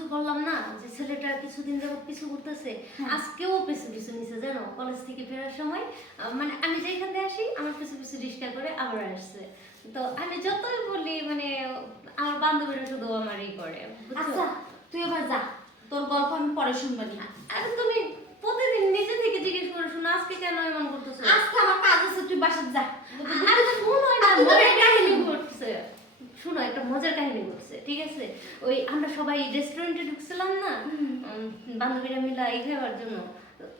যে বললাম না যে ছেলেটা কিছুদিন যাবত পিছু করতেছে, আজকেও পিছু পিছু নিছে জানো। কলেজ থেকে ফেরার সময় মানে আমি যেখান থেকে আসি আমার পিছু পিছু রিক্সা করে আবার আসছে। তো আমি যতই বলি মানে আমার বান্ধবীরা শুধু আমারই করে। আচ্ছা তুই এবার যা, তোর গল্প আমি পরে শুনবো না। আর তুমি প্রতিদিন নিজে থেকে জিজ্ঞেস করে শোনো আজকে কেন এমন করতেছো? আজকে আমার কাজ আছে, তুই বাসায় যা। আরে শুনো না, তুই তো মজার রেডি কাহিনী হলি। ঘটছে। শুনো একটা মজার কাহিনী ঘটছে, ঠিক আছে? ওই আমরা সবাই রেস্টুরেন্টে ঢুকছিলাম না, বান্ধবীরা মিলে এই খাওয়ার জন্য।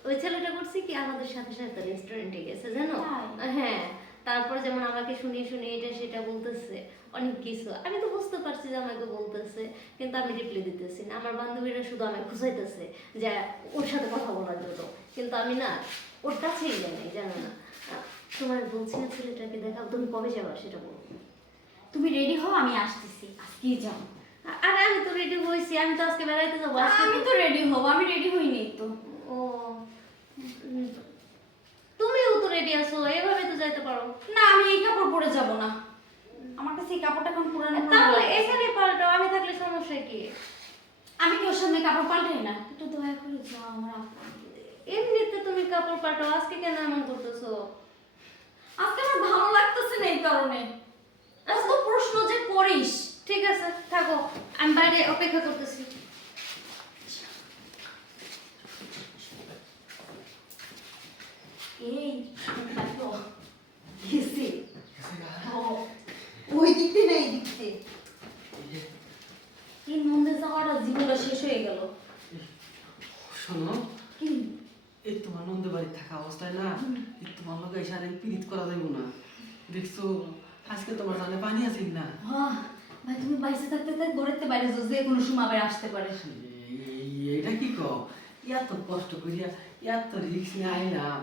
ওই ছেলেটা করছে কি আমাদের সাথে সাথে রেস্টুরেন্টে গেছে জানো। হ্যাঁ, তারপর যেমন আমাকে শুনিয়ে শুনিয়ে এটা সেটা বলতেছে অনেক কিছু। আমি তো বুঝতে পারছি যে আমাকে বলতেছে, কিন্তু আমি রিপ্লাই দিতেছি না। আমার বান্ধবীরা শুধু আমাকে খুঁজাইতেছে যে ওর সাথে কথা বলার জন্য, কিন্তু আমি না ওর কাছেই যাই নাই, জানো না। তোমার বলছি না ছেলেটাকে দেখাও, তুমি কবে যাবা সেটা বলো। তুমি রেডি হও, আমি আসতেছি, আজকেই যাও। আর আমি তো রেডি হয়েছি, আমি তো আজকে বেড়াইতে যাবো। আজকে আমি তো রেডি হব, আমি রেডি হইনি তো। ও তুমিও তো রেডি আছো, এভাবে তো যাইতে পারো। না আমি এই কাপড় পরে যাব না, আমার কাছে এই কাপড়টা এখন পুরানো পুরানো তাহলে লাগছে। এখানে পাল্টাও, আমি থাকলে সমস্যা কি? আমি কি ওর সামনে কাপড় পাল্টাই না? একটু দয়া করে যাও আমার আপা। এমনিতে তুমি কাপড় পাল্টাও, আজকে কেন এমন করতেছো? আজকে আমার ভালো লাগতেছে না এই কারণে। এত প্রশ্ন যে করিস। ঠিক আছে থাকো, আমি বাইরে অপেক্ষা করতেছি। এই দেখো গেছে ওই দিক থেকে এই দিক থেকে এই নন্দে যাওয়াটা জীবনটা শেষ হয়ে গেল। শোনো, কি এই তোমার নন্দে বাড়ি থাকা অবস্থায় না এই তোমার লোক এসে আর পিরিত করা যাইব না। দেখছো আজকে তোমার জানে পানি আছে না? ভাই তুমি বাইসে থাকতে থাকতে ঘরেতে বাইরে যাও, যে কোনো সময় আবার আসতে পারে। এইটা কি কও? এত কষ্ট করিয়া এত রিক্স নিয়ে আইলাম,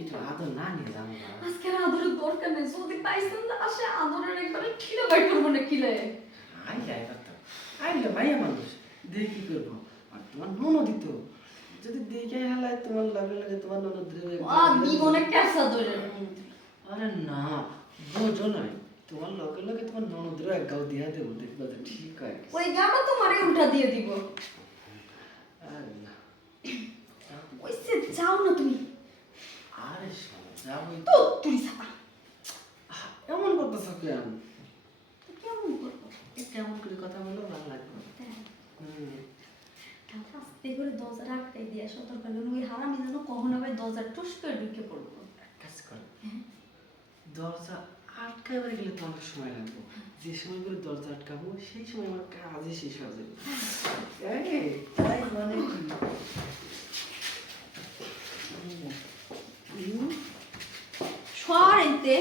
এটা আদর না নিয়ে যাবো না। আজকে আর আদরের দরকার নেই, যদি পাইছেন না আসে আদরের একবারে ঠিলে বাই করবো না কিলে। আইলে আইলে ভাইয়া মানুষ দেখে কি করবো? আর তোমার ননদ দিত যদি দেখে হেলায় তোমার লাগে লাগে তোমার ননদ জীবনে ক্যাসা ধরে। আরে না বোঝো নাই, তোমার লগে লগে তোমার ননদেরও এক গাও দিয়া দেবো, দেখবা তো ঠিক হয়। ওই গাটা তোমারে উল্টা দিয়ে দিব। আরে না ওই সে যাও না তুমি। আরে শোনো যাবোই তো তুই ছাপা এমন করতেছ কেন? কেমন করবো? কেমন করে কথা বলো ভালো লাগবে। আস্তে করে দরজা আটকাই দিয়ে সতর্ক করলেন, ওই হারামি যেন কখনো আবার দরজা টুস করে ঢুকে পড়বো। কাজ করো, দরজা আটকায় গেলে তো অনেক সময় লাগবে। যে সময় করে দরজা আটকাবো সেই সময় আমার কাজই শেষ হয়ে যাবে। তাই মানে কি সর এতে